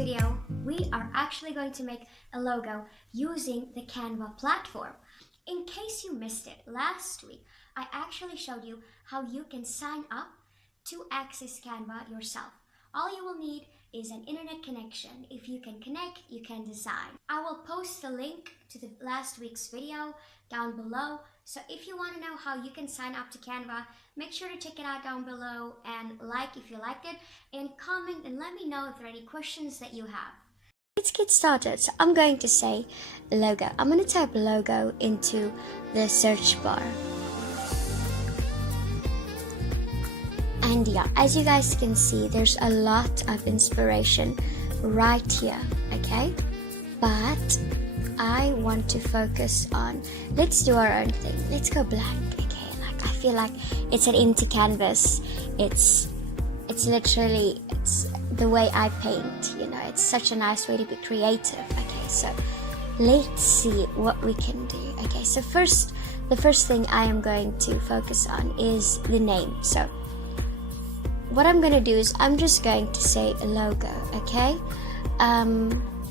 video, we are actually going to make a logo using the Canva platform. In case you missed it, last week I actually showed you how you can sign up to access Canva yourself. All you will need is an internet connection. If you can connect, you can design. I will post the link to the last week's video down below. So if you want to know how you can sign up to Canva, make sure to check it out down below and like if you liked it, and comment and let me know if there are any questions that you have. Let's get started. So I'm going to say logo. I'm going to type logo into the search bar. And yeah, as you guys can see, there's a lot of inspiration right here, okay? But I want to focus on, let's do our own thing. Let's go blank, okay? Like, I feel like it's an empty canvas. It's literally, it's the way I paint, you know? It's such a nice way to be creative, okay? So let's see what we can do, okay? So the first thing I am going to focus on is the name. So what I'm going to do is I'm just going to say logo, okay?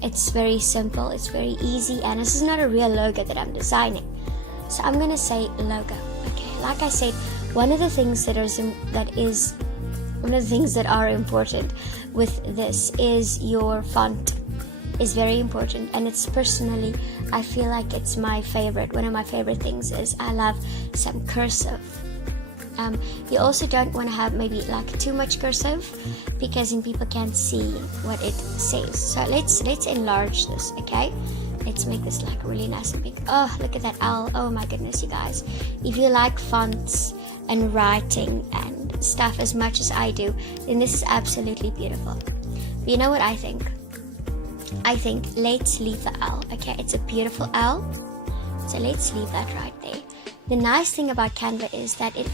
It's very simple, it's very easy, and this is not a real logo that I'm designing. So I'm going to say logo, okay? Like I said, one of the things that are important with this is your font is very important, and it's personally, I feel like it's my favorite. One of my favorite things is I love some cursive. You also don't want to have maybe like too much cursive, because then people can't see what it says. So let's enlarge this, okay? Let's make this like really nice and big. Oh, look at that L. Oh my goodness, you guys. If you like fonts and writing and stuff as much as I do, then this is absolutely beautiful. But you know what I think? I think let's leave the L, okay? It's a beautiful L. So let's leave that right there. The nice thing about Canva is that it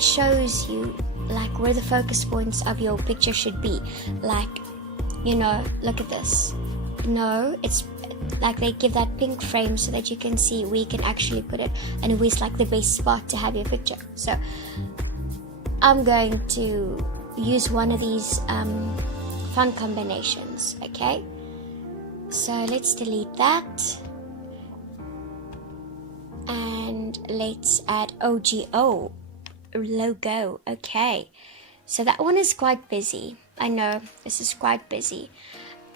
shows you like where the focus points of your picture should be. Like, you know, look at this. No, it's like they give that pink frame so that you can see where you can actually put it, and it was like the best spot to have your picture. So I'm going to use one of these font combinations, okay? So let's delete that. And let's add OGO, logo, okay. So that one is quite busy. I know this is quite busy,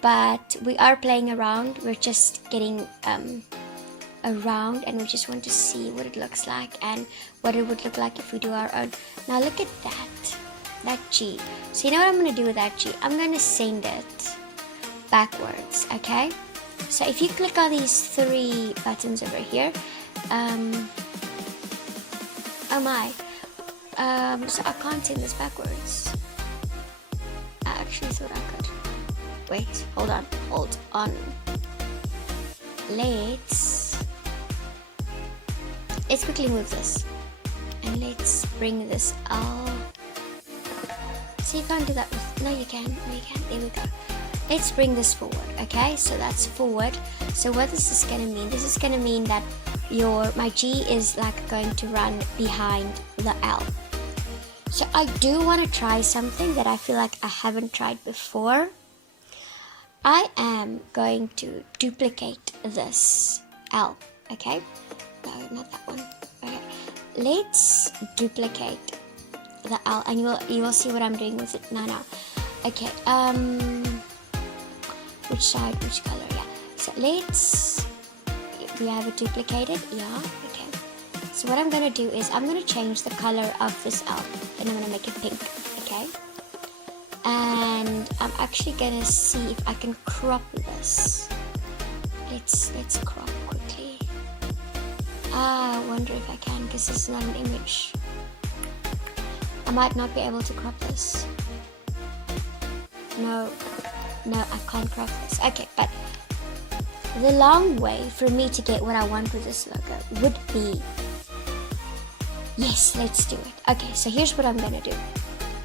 but we are playing around. We're just getting around, and we just want to see what it looks like and what it would look like if we do our own. Now look at that G. So you know what I'm going to do with that G? I'm going to send it backwards, okay? So if you click on these three buttons over here, oh my, so I can't send this backwards. I actually thought I could. Wait, hold on. Let's quickly move this, and let's bring this up. So you can't do that with, no you can, there we go. Let's bring this forward, okay? So that's forward. So what this is going to mean, this is going to mean that my G is like going to run behind the L. So I do want to try something that I feel like I haven't tried before. I am going to duplicate this L, okay? No, not that one. Okay. Let's duplicate the L, and you will see what I'm doing with it now. Okay, which side, which color? Yeah. So we have it duplicated, yeah, okay. So what I'm going to do is I'm going to change the color of this L, and I'm going to make it pink, okay? And I'm actually going to see if I can crop this. Let's crop quickly. I wonder if I can, because this is not an image. I might not be able to crop this. No, I can't crop this. Okay, but the long way for me to get what I want with this logo would be, yes, let's do it. Okay, so here's what I'm going to do.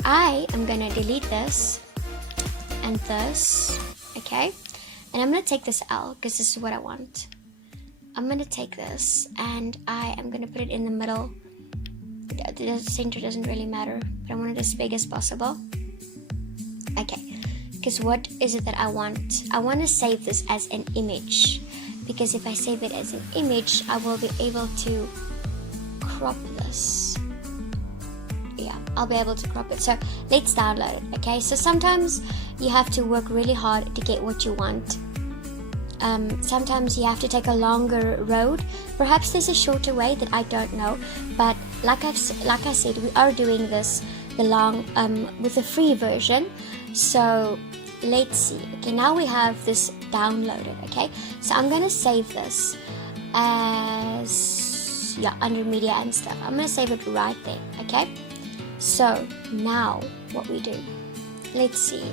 I am going to delete this and this, okay? And I'm going to take this L, because this is what I want. I'm going to take this, and I am going to put it in the middle. The center doesn't really matter, but I want it as big as possible. Okay, because what is it that I want? I want to save this as an image, because if I save it as an image, I will be able to crop this. Yeah, I'll be able to crop it. So let's download it. Okay, so sometimes you have to work really hard to get what you want. Sometimes you have to take a longer road. Perhaps there's a shorter way that I don't know, but like I said, we are doing this with the free version. So let's see. Okay, now we have this downloaded. Okay, so I'm gonna save this as under media and stuff. I'm gonna save it right there. Okay, so now what we do, let's see,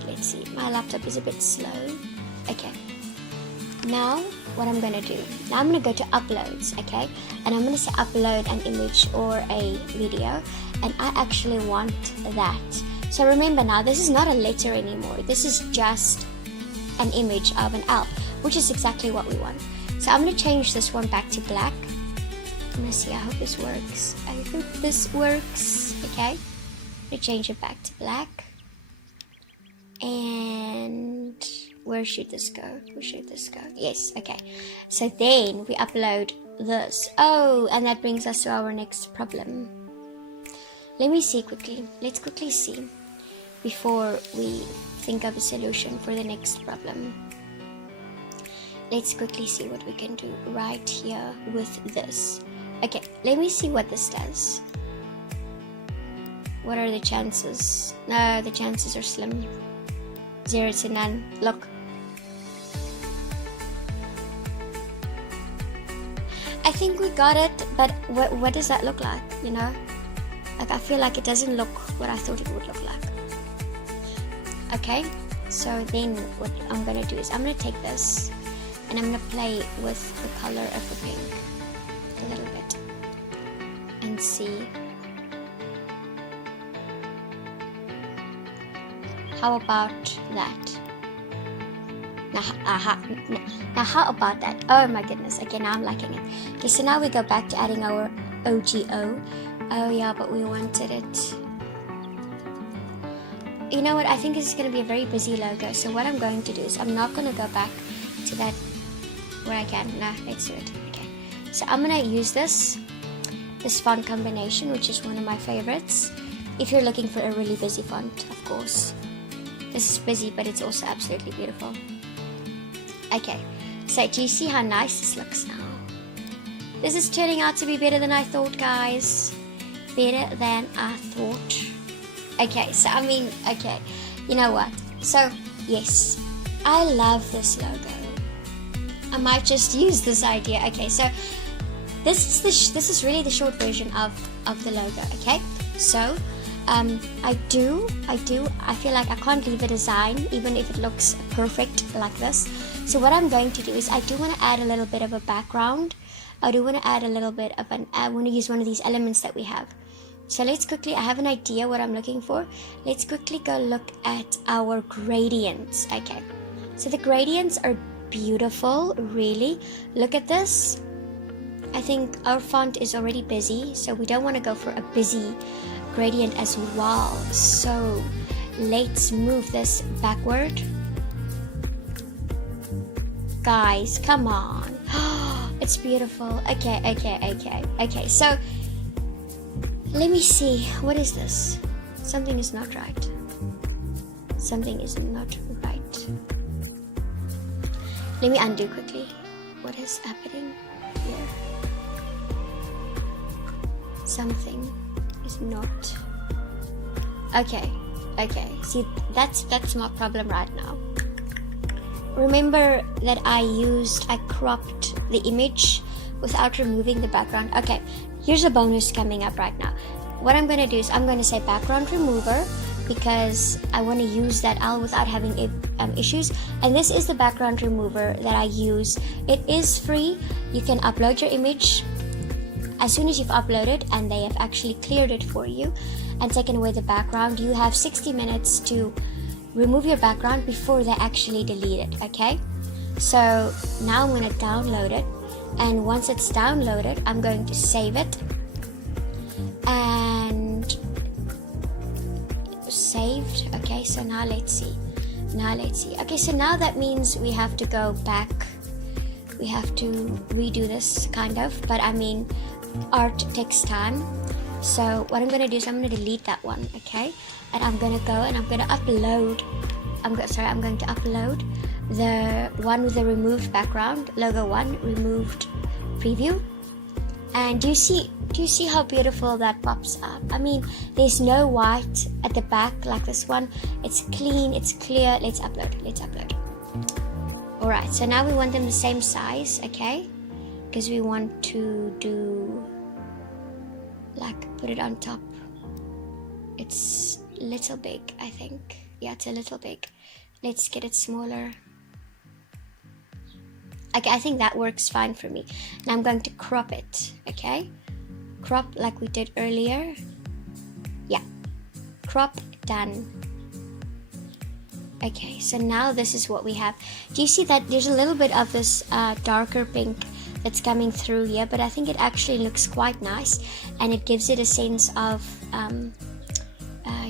my laptop is a bit slow. Okay, now what I'm gonna do, now I'm gonna go to uploads. Okay, and I'm gonna say upload an image or a video, and I actually want that. So remember, now this is not a letter anymore, this is just an image of an L, which is exactly what we want. So I'm going to change this one back to black. I'm going to see, I hope this works. I hope this works. Okay, I'm going to change it back to black. And where should this go? Yes, okay. So then we upload this. Oh, and that brings us to our next problem. Let me see quickly. Let's quickly see before we think of a solution for the next problem. Let's quickly see what we can do right here with this. Okay, let me see what this does. What are the chances? No, the chances are slim. 0 to none. Look. I think we got it, but what does that look like, you know? Like, I feel like it doesn't look what I thought it would look like. Okay, so then what I'm going to do is I'm going to take this and I'm going to play with the color of the pink a little bit and see. How about that? Now how about that? Oh my goodness. Okay, now I'm liking it. Okay, so now we go back to adding our OGO. Oh yeah, but we wanted it. You know what, I think this is going to be a very busy logo, so what I'm going to do is I'm not going to go back to that where I can. Nah, let's do it. Okay, so I'm going to use this font combination, which is one of my favorites, if you're looking for a really busy font, of course. This is busy, but it's also absolutely beautiful. Okay, so do you see how nice this looks now? This is turning out to be better than I thought, guys. Better than I thought. Okay, so I mean, okay, you know what? So, yes, I love this logo. I might just use this idea. Okay, so this is really the short version of the logo. Okay, so I feel like I can't leave the design even if it looks perfect like this. So what I'm going to do is I do want to add a little bit of a background. I do want to add a little bit of I want to use one of these elements that we have. So let's quickly, I have an idea what I'm looking for. Let's quickly go look at our gradients. Okay, so the gradients are beautiful, really. Look at this. I think our font is already busy, so we don't want to go for a busy gradient as well. So let's move this backward. Guys, come on. It's beautiful. Okay, so let me see. What is this? Something is not right. Something is not right. Let me undo quickly. What is happening here? Something is not. Okay. See, that's my problem right now. Remember that I cropped the image without removing the background. Okay, here's a bonus coming up right now. What I'm going to do is I'm going to say background remover, because I want to use that L without having issues. And this is the background remover that I use. It is free. You can upload your image as soon as you've uploaded and they have actually cleared it for you and taken away the background. You have 60 minutes to remove your background before they actually delete it. Okay, so now I'm going to download it, and once it's downloaded I'm going to save it. And saved. Okay, so now let's see. Now let's see. Okay, so now that means we have to go back. We have to redo this kind of, but I mean, art takes time. So what I'm going to do is I'm going to delete that one, okay? And I'm going to go and I'm going to upload. I'm going to upload the one with the removed background, logo one, removed preview. And do you see how beautiful that pops up? I mean, there's no white at the back like this one. It's clean, it's clear. Let's upload. Alright, so now we want them the same size, okay? Because we want to do, like, put it on top. It's a little big, I think. Yeah, it's a little big. Let's get it smaller. Okay, I think that works fine for me. Now I'm going to crop it, okay? Crop like we did earlier. Yeah, crop, done. Okay, so now this is what we have. Do you see that there's a little bit of this darker pink that's coming through here, but I think it actually looks quite nice, and it gives it a sense of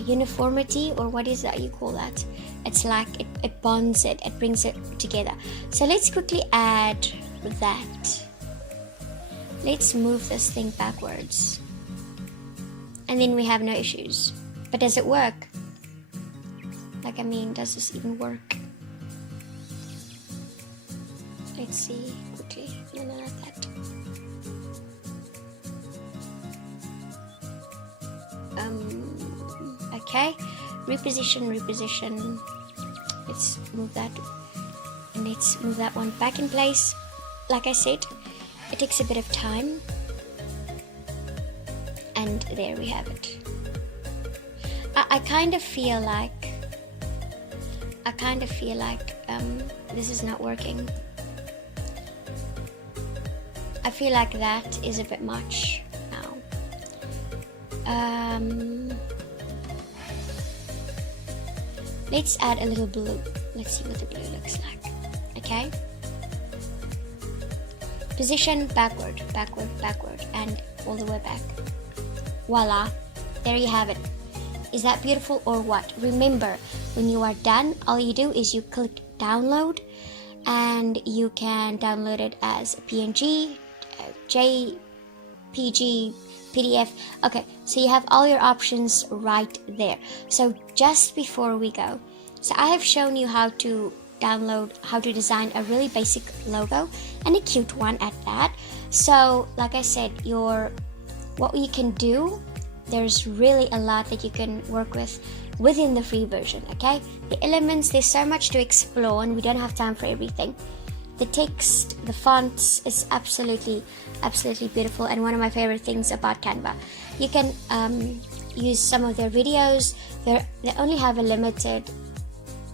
uniformity, or what is that you call that? It's like it bonds it, it brings it together. So let's quickly add that. Let's move this thing backwards, and then we have no issues. But does it work? Like, I mean, does this even work? Let's see quickly. No, not that. Okay, reposition. Let's move that, and let's move that one back in place. Like I said, it takes a bit of time, and there we have it. I kind of feel like this is not working. I feel like that is a bit much now. Let's add a little blue. Let's see what the blue looks like. Okay. Position backward, and all the way back. Voila. There you have it. Is that beautiful or what? Remember, when you are done, all you do is you click download, and you can download it as a PNG, JPG, PDF. Okay, so you have all your options right there. So just before we go, so I have shown you how to design a really basic logo, and a cute one at that. So like I said, what you can do, there's really a lot that you can work with within the free version, okay? The elements, there's so much to explore, and we don't have time for everything. The text, the fonts is absolutely beautiful, and one of my favorite things about Canva. You can use some of their videos. They only have a limited,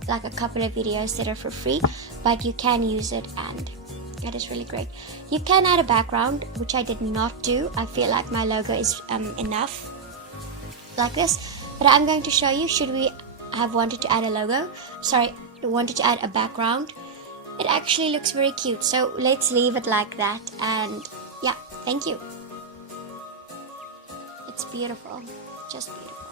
like a couple of videos that are for free, but you can use it, and that is really great. You can add a background, which I did not do. I feel like my logo is enough like this, but I'm going to show you. Should we have wanted to add a logo? Sorry, wanted to add a background. It actually looks very cute, so let's leave it like that. And yeah, thank you. It's beautiful, just beautiful.